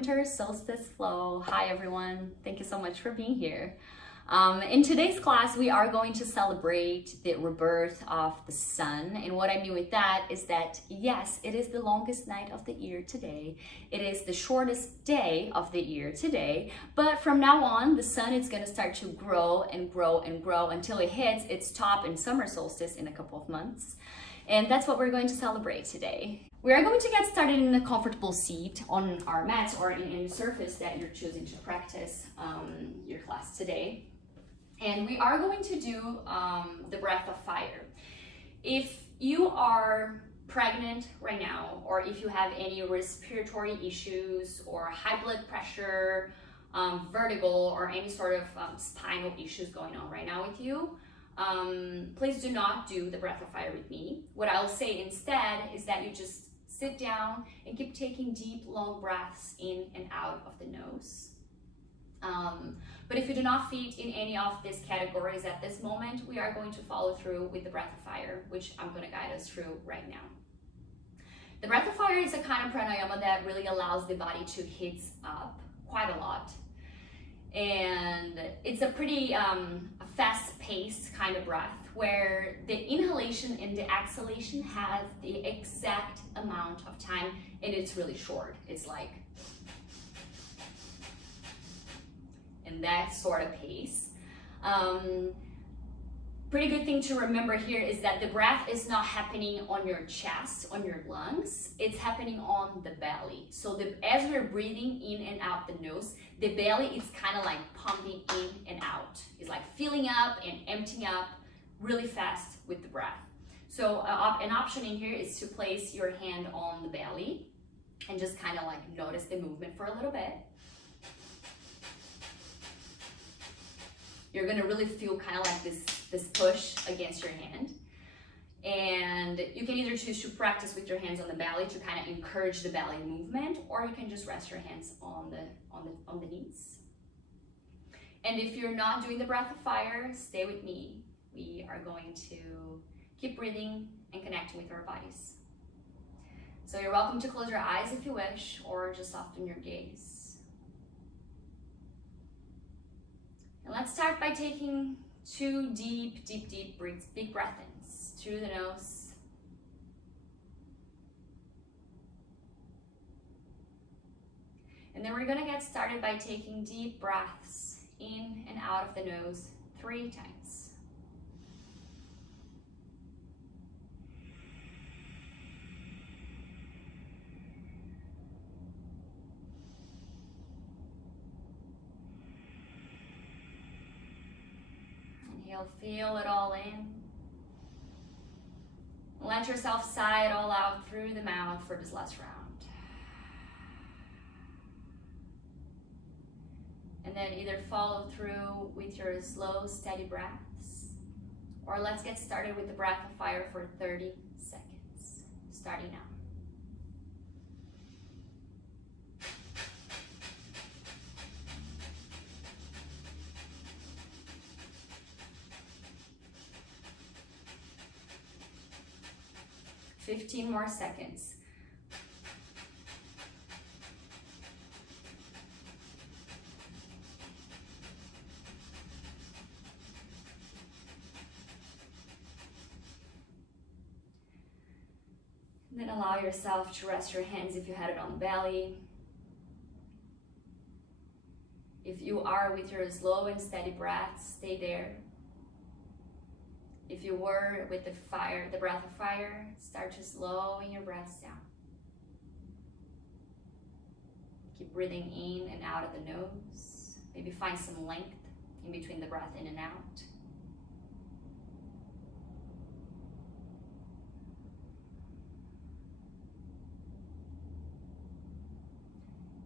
winter solstice flow. Hi everyone, thank you so much for being here. In today's class, we are going to celebrate the rebirth of the sun. And what I mean with that is that, yes, it is the longest night of the year today. It is the shortest day of the year today. But from now on, the sun is going to start to grow and grow and grow until it hits its top in summer solstice in a couple of months. And that's what we're going to celebrate today. We are going to get started in a comfortable seat on our mats or in any surface that you're choosing to practice your class today. And we are going to do the breath of fire. If you are pregnant right now, or if you have any respiratory issues or high blood pressure, vertigo, or any sort of spinal issues going on right now with you, please do not do the breath of fire with me. What I'll say instead is that you just sit down and keep taking deep, long breaths in and out of the nose. But if you do not fit in any of these categories at this moment, we are going to follow through with the breath of fire, which I'm going to guide us through right now. The breath of fire is a kind of pranayama that really allows the body to heat up quite a lot. And it's a pretty fast-paced kind of breath where the inhalation and the exhalation have the exact amount of time, and it's really short. It's like in that sort of pace. Pretty good thing to remember here is that the breath is not happening on your chest, on your lungs, it's happening on the belly. So as we're breathing in and out the nose, the belly is kind of like pumping in and out. It's like filling up and emptying up really fast with the breath. So an option in here is to place your hand on the belly and just kind of like notice the movement for a little bit. You're gonna really feel kind of like this push against your hand. And you can either choose to practice with your hands on the belly to kind of encourage the belly movement, or you can just rest your hands on the knees. And if you're not doing the breath of fire, stay with me. We are going to keep breathing and connecting with our bodies. So you're welcome to close your eyes if you wish, or just soften your gaze. And let's start by taking 2 deep breaths, big breath ins through the nose. And then we're gonna get started by taking deep breaths in and out of the nose 3 times. Feel it all in. Let yourself sigh it all out through the mouth for this last round. And then either follow through with your slow, steady breaths, or let's get started with the breath of fire for 30 seconds, starting now. Fifteen more seconds. And then allow yourself to rest your hands if you had it on the belly. If you are with your slow and steady breaths, stay there. If you were with the breath of fire, start to slowing your breaths down. Keep breathing in and out of the nose. Maybe find some length in between the breath in and out.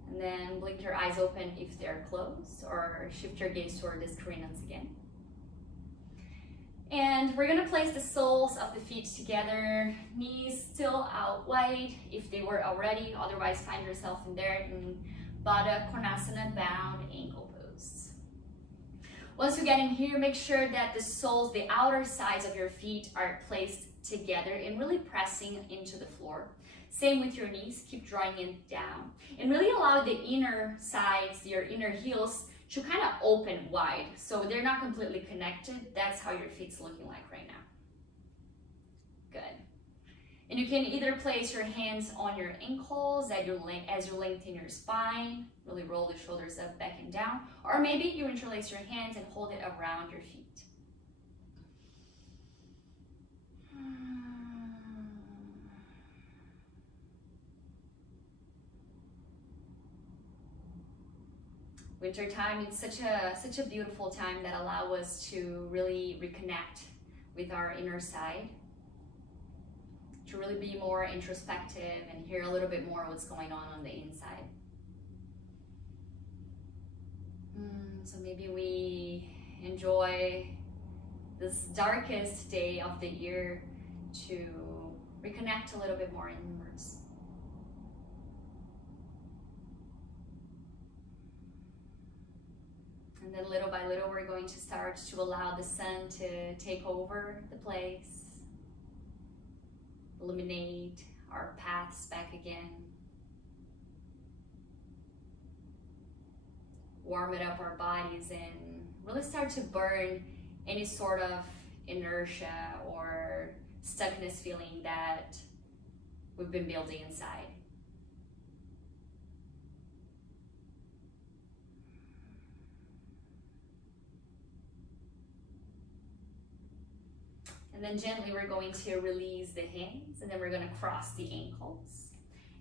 And then blink your eyes open if they're closed, or shift your gaze toward the screen once again. And we're gonna place the soles of the feet together, knees still out wide if they were already, otherwise find yourself in there in Baddha Konasana, bound ankle pose. Once you get in here, make sure that the soles, the outer sides of your feet are placed together and really pressing into the floor. Same with your knees, keep drawing it down. And really allow the inner sides, your inner heels, to kind of open wide. So they're not completely connected. That's how your feet's looking like right now. Good. And you can either place your hands on your ankles as you lengthen your spine, really roll the shoulders up, back and down, or maybe you interlace your hands and hold it around your feet. Winter time is such a beautiful time that allows us to really reconnect with our inner side, to really be more introspective and hear a little bit more what's going on the inside. So maybe we enjoy this darkest day of the year to reconnect a little bit more inwards. And then little by little, we're going to start to allow the sun to take over the place, illuminate our paths back again, warm it up our bodies, and really start to burn any sort of inertia or stuckness feeling that we've been building inside. And then gently we're going to release the hands, and then we're going to cross the ankles.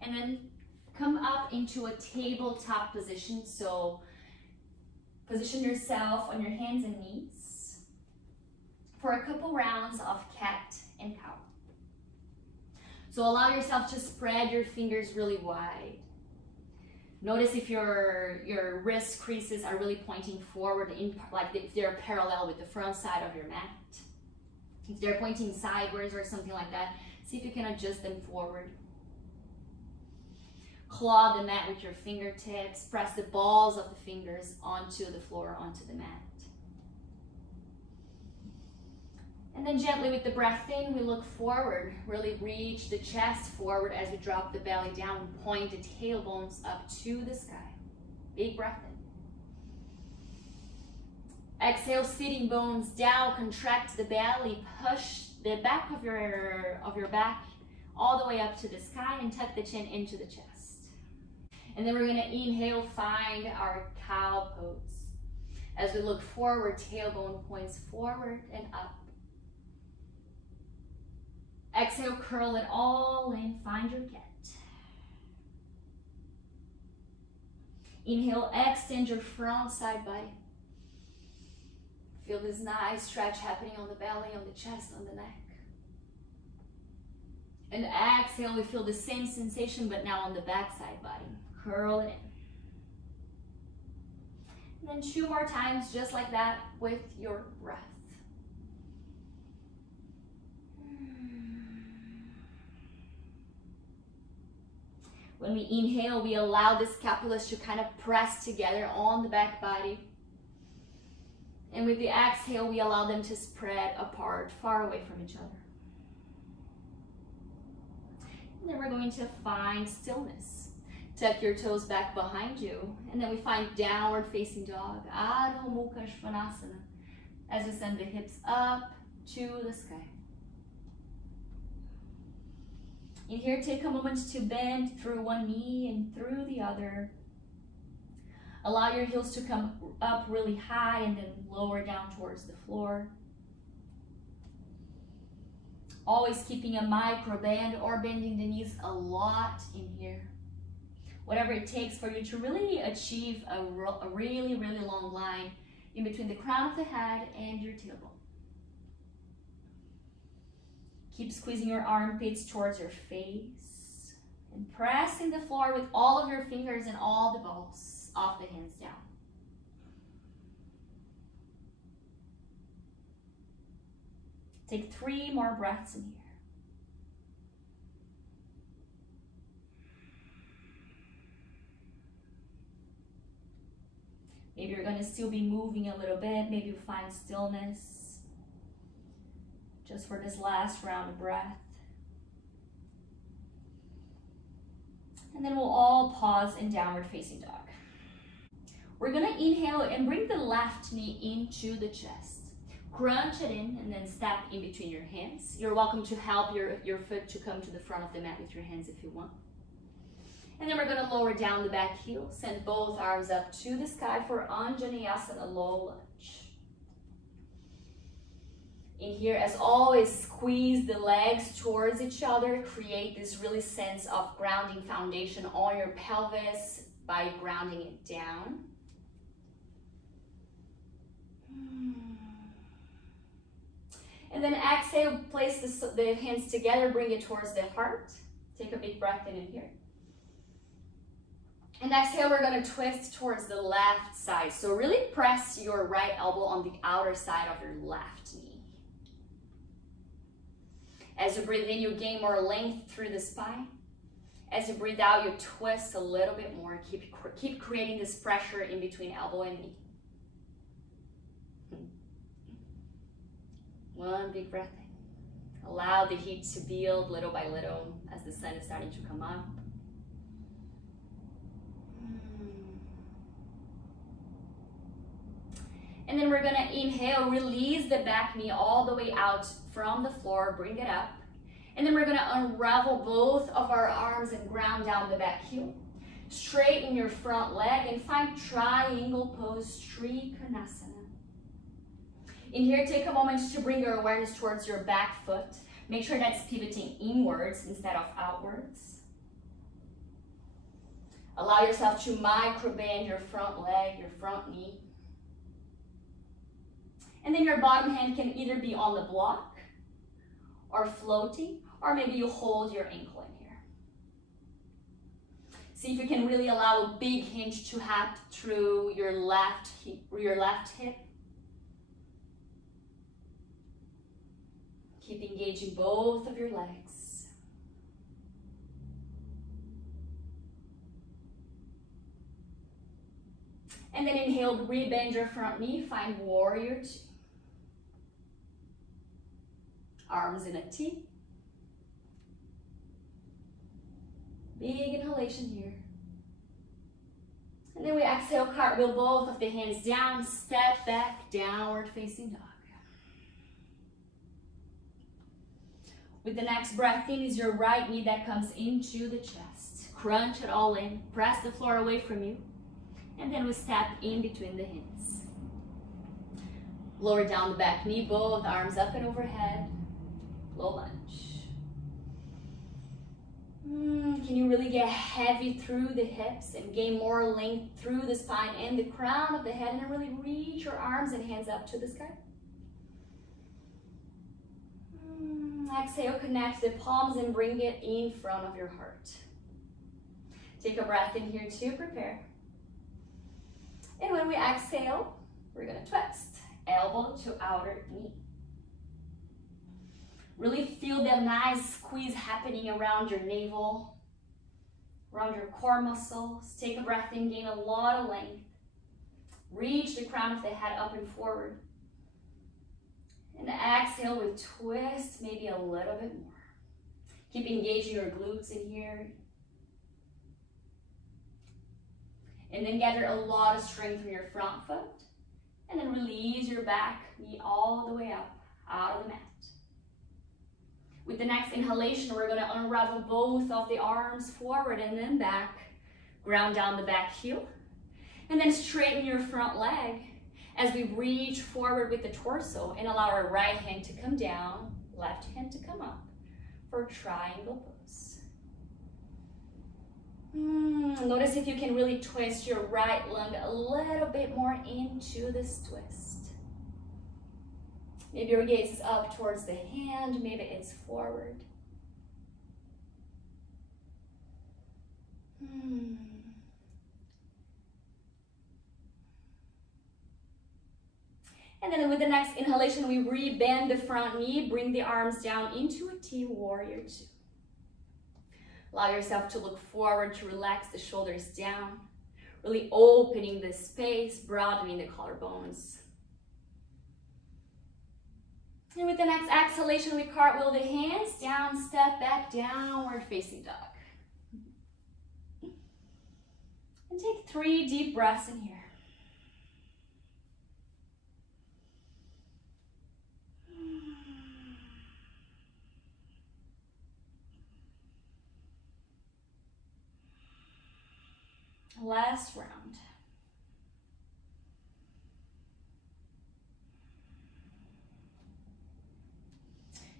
And then come up into a tabletop position. So position yourself on your hands and knees for a couple rounds of cat and cow. So allow yourself to spread your fingers really wide. Notice if your wrist creases are really pointing forward, like if they're parallel with the front side of your mat. If they're pointing sideways or something like that, see if you can adjust them forward. Claw the mat with your fingertips. Press the balls of the fingers onto the floor, onto the mat. And then gently with the breath in, we look forward. Really reach the chest forward as we drop the belly down and point the tailbones up to the sky. Big breath in. Exhale, sitting bones down, contract the belly, push the back of your back all the way up to the sky and tuck the chin into the chest. And then we're gonna inhale, find our cow pose. As we look forward, tailbone points forward and up. Exhale, curl it all in, find your cat. Inhale, extend your front side body. Feel this nice stretch happening on the belly, on the chest, on the neck. And exhale, we feel the same sensation, but now on the backside body. Curl it in. And then 2 more times, just like that, with your breath. When we inhale, we allow the scapulas to kind of press together on the back body. And with the exhale, we allow them to spread apart, far away from each other. And then we're going to find stillness. Tuck your toes back behind you. And then we find downward facing dog, Adho Mukha Svanasana, as we send the hips up to the sky. In here, take a moment to bend through one knee and through the other. Allow your heels to come up really high and then lower down towards the floor. Always keeping a micro bend or bending the knees a lot in here. Whatever it takes for you to really achieve a really, really long line in between the crown of the head and your tailbone. Keep squeezing your armpits towards your face and pressing the floor with all of your fingers and all the balls off the hands down. Take 3 more breaths in here. Maybe you're going to still be moving a little bit. Maybe you find stillness just for this last round of breath. And then we'll all pause in downward facing dog. We're going to inhale and bring the left knee into the chest. Crunch it in and then step in between your hands. You're welcome to help your foot to come to the front of the mat with your hands if you want. And then we're going to lower down the back heel. Send both arms up to the sky for Anjaneyasana, low lunge. In here, as always, squeeze the legs towards each other. Create this really sense of grounding foundation on your pelvis by grounding it down. And then exhale, place the hands together, bring it towards the heart. Take a big breath in and here. And exhale, we're going to twist towards the left side. So really press your right elbow on the outer side of your left knee. As you breathe in, you gain more length through the spine. As you breathe out, you twist a little bit more. Keep creating this pressure in between elbow and knee. One big breath in. Allow the heat to build little by little as the sun is starting to come up. And then we're going to inhale, release the back knee all the way out from the floor, bring it up. And then we're going to unravel both of our arms and ground down the back heel. Straighten your front leg and find triangle pose, Trikonasana. In here, take a moment to bring your awareness towards your back foot. Make sure that's pivoting inwards instead of outwards. Allow yourself to micro bend your front leg, your front knee. And then your bottom hand can either be on the block or floating, or maybe you hold your ankle in here. See if you can really allow a big hinge to happen through your left hip. Keep engaging both of your legs. And then inhale, rebend your front knee, find warrior two. Arms in a T. Big inhalation here. And then we exhale, cartwheel both of the hands down, step back, downward facing dog. With the next breath in is your right knee that comes into the chest. Crunch it all in, press the floor away from you. And then we step in between the hands. Lower down the back knee, both arms up and overhead. Low lunge. Can you really get heavy through the hips and gain more length through the spine and the crown of the head, and then really reach your arms and hands up to the sky? Exhale, connect the palms and bring it in front of your heart. Take a breath in here to prepare. And when we exhale, we're going to twist. Elbow to outer knee. Really feel that nice squeeze happening around your navel, around your core muscles. Take a breath in, gain a lot of length. Reach the crown of the head up and forward. And exhale, we twist maybe a little bit more. Keep engaging your glutes in here. And then gather a lot of strength from your front foot. And then release your back knee all the way up out of the mat. With the next inhalation, we're going to unravel both of the arms forward and then back. Ground down the back heel. And then straighten your front leg as we reach forward with the torso and allow our right hand to come down, left hand to come up for triangle pose. Notice if you can really twist your right lung a little bit more into this twist. Maybe your gaze is up towards the hand, maybe it's forward. And then with the next inhalation, we rebend the front knee, bring the arms down into a T, warrior two. Allow yourself to look forward, to relax the shoulders down. Really opening the space, broadening the collarbones. And with the next exhalation, we cartwheel the hands down, step back, downward facing dog. And take 3 deep breaths in here. Last round.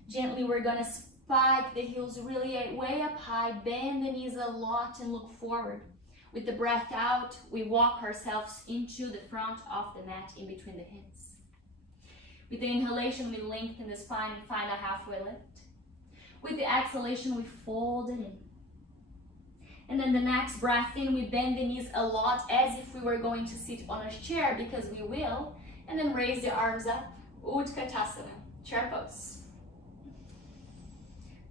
Gently, we're gonna spike the heels really way up high, bend the knees a lot and look forward. With the breath out, we walk ourselves into the front of the mat in between the hips. With the inhalation, we lengthen the spine and find a halfway lift. With the exhalation, we fold it in. And then the next breath in, we bend the knees a lot as if we were going to sit on a chair, because we will. And then raise the arms up, Utkatasana, chair pose.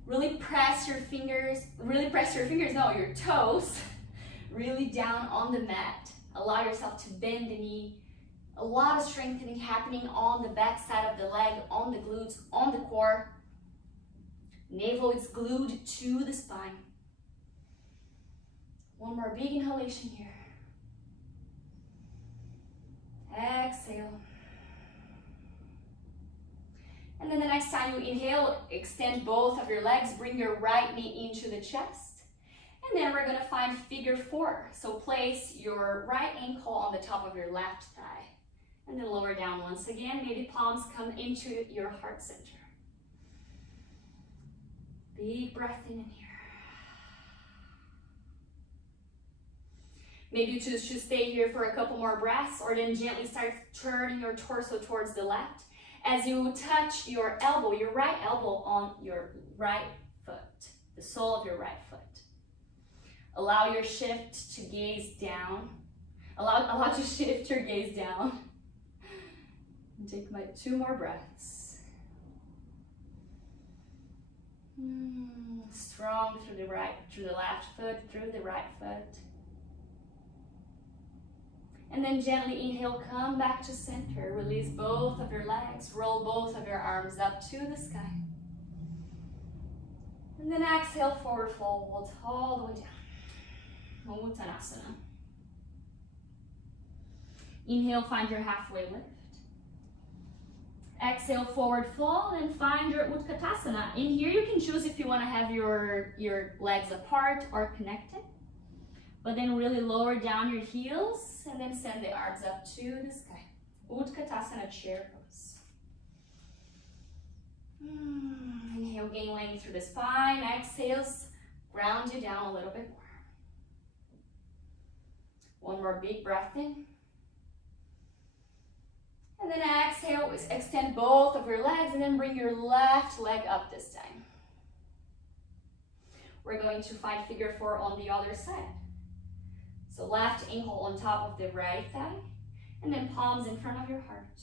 Really press your fingers, your toes, really down on the mat. Allow yourself to bend the knee. A lot of strengthening happening on the back side of the leg, on the glutes, on the core. Navel is glued to the spine. One more big inhalation here. Exhale. And then the next time you inhale, extend both of your legs, bring your right knee into the chest. And then we're gonna find figure 4. So place your right ankle on the top of your left thigh. And then lower down once again. Maybe palms come into your heart center. Big breath in and here. Maybe you choose to stay here for a couple more breaths, or then gently start turning your torso towards the left as you touch your elbow, your right elbow on your right foot, the sole of your right foot. Allow your shift to gaze down. Allow to shift your gaze down. And take my 2 more breaths. Strong through the left foot, through the right foot. And then gently inhale, come back to center. Release both of your legs, roll both of your arms up to the sky. And then exhale, forward fold all the way down. Uttanasana. Inhale, find your halfway lift. Exhale, forward fold, and find your Utkatasana. In here, you can choose if you want to have your legs apart or connected. But then really lower down your heels and then send the arms up to the sky. Utkatasana, chair pose. Inhale, gain length through the spine. Exhales, ground you down a little bit more. One more big breath in. And then exhale, extend both of your legs and then bring your left leg up this time. We're going to find figure 4 on the other side. So left ankle on top of the right thigh, and then palms in front of your heart.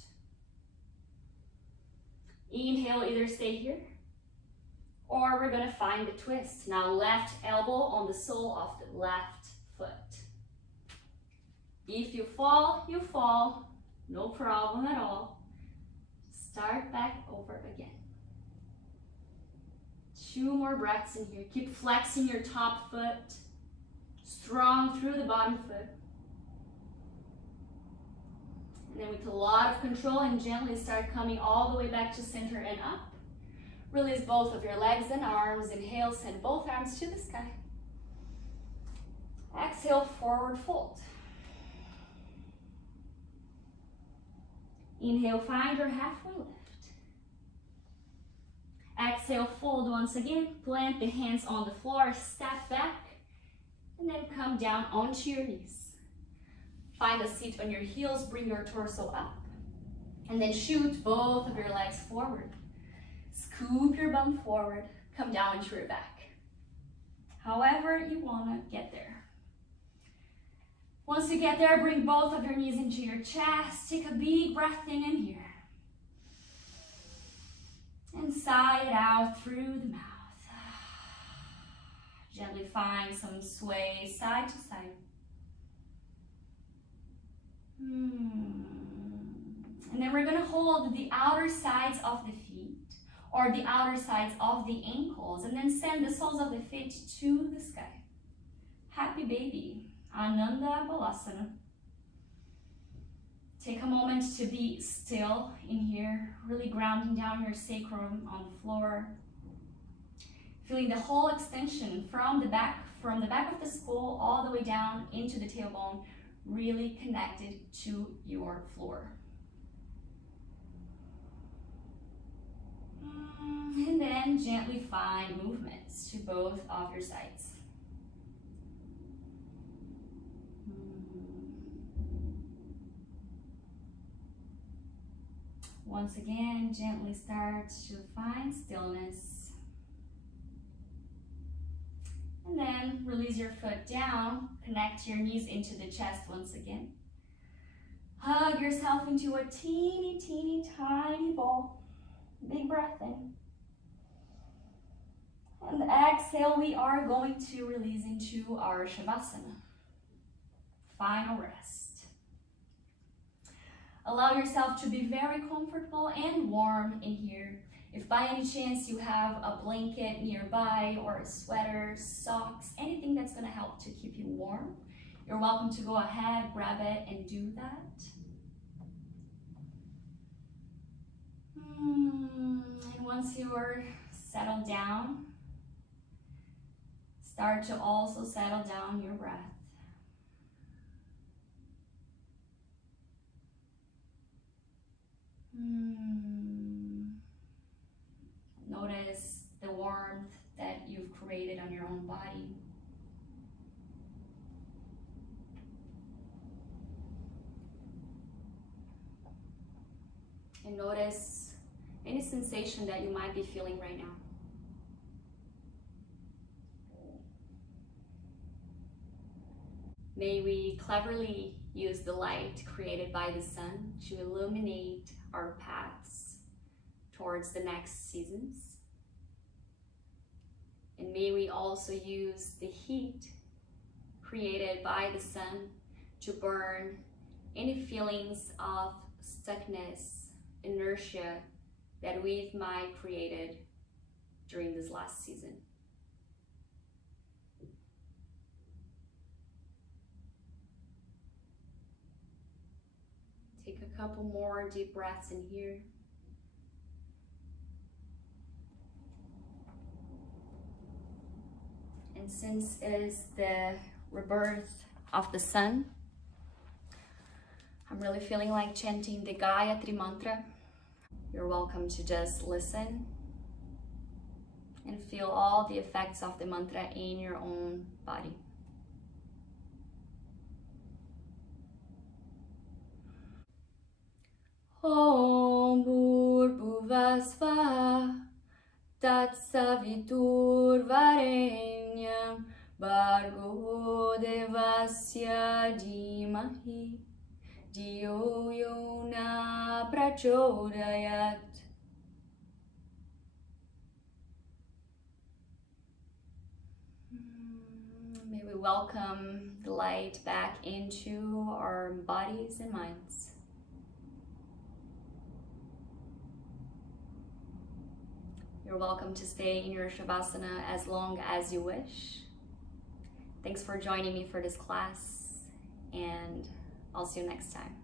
Inhale, either stay here, or we're gonna find the twist. Now left elbow on the sole of the left foot. If you fall, no problem at all. Start back over again. 2 more breaths in here. Keep flexing your top foot. Strong through the bottom foot. And then with a lot of control and gently start coming all the way back to center and up. Release both of your legs and arms. Inhale, send both arms to the sky. Exhale, forward fold. Inhale, find your halfway lift. Exhale, fold once again. Plant the hands on the floor, step back. And then come down onto your knees. Find a seat on your heels, bring your torso up. And then shoot both of your legs forward. Scoop your bum forward, come down into your back. However you wanna get there. Once you get there, bring both of your knees into your chest. Take a big breath in here. And sigh it out through the mouth. Gently find some sway side to side. And then we're gonna hold the outer sides of the feet or the outer sides of the ankles, and then send the soles of the feet to the sky. Happy baby, Ananda Balasana. Take a moment to be still in here, really grounding down your sacrum on the floor. Feeling the whole extension from the back of the skull all the way down into the tailbone, really connected to your floor. And then gently find movements to both of your sides. Once again, gently start to find stillness. And then release your foot down, connect your knees into the chest once again. Hug yourself into a teeny, teeny, tiny ball. Big breath in. And exhale, we are going to release into our Savasana. Final rest. Allow yourself to be very comfortable and warm in here. If by any chance you have a blanket nearby or a sweater, socks, anything that's going to help to keep you warm, you're welcome to go ahead, grab it, and do that. And once you're settled down, start to also settle down your breath. Notice the warmth that you've created on your own body. And notice any sensation that you might be feeling right now. May we cleverly use the light created by the sun to illuminate our paths towards the next seasons. And may we also use the heat created by the sun to burn any feelings of stuckness, inertia that we've might created during this last season. Take a couple more deep breaths in here. And since it is the rebirth of the sun, I'm really feeling like chanting the Gayatri mantra. You're welcome to just listen and feel all the effects of the mantra in your own body. Om Bhur-Bhuvah-Svaha Tat-Savitur Varenyam Bhargo Devasya Dhimahi Dhiyo Yona Prachodayat. May we welcome the light back into our bodies and minds. You're welcome to stay in your Savasana as long as you wish. Thanks for joining me for this class, and I'll see you next time.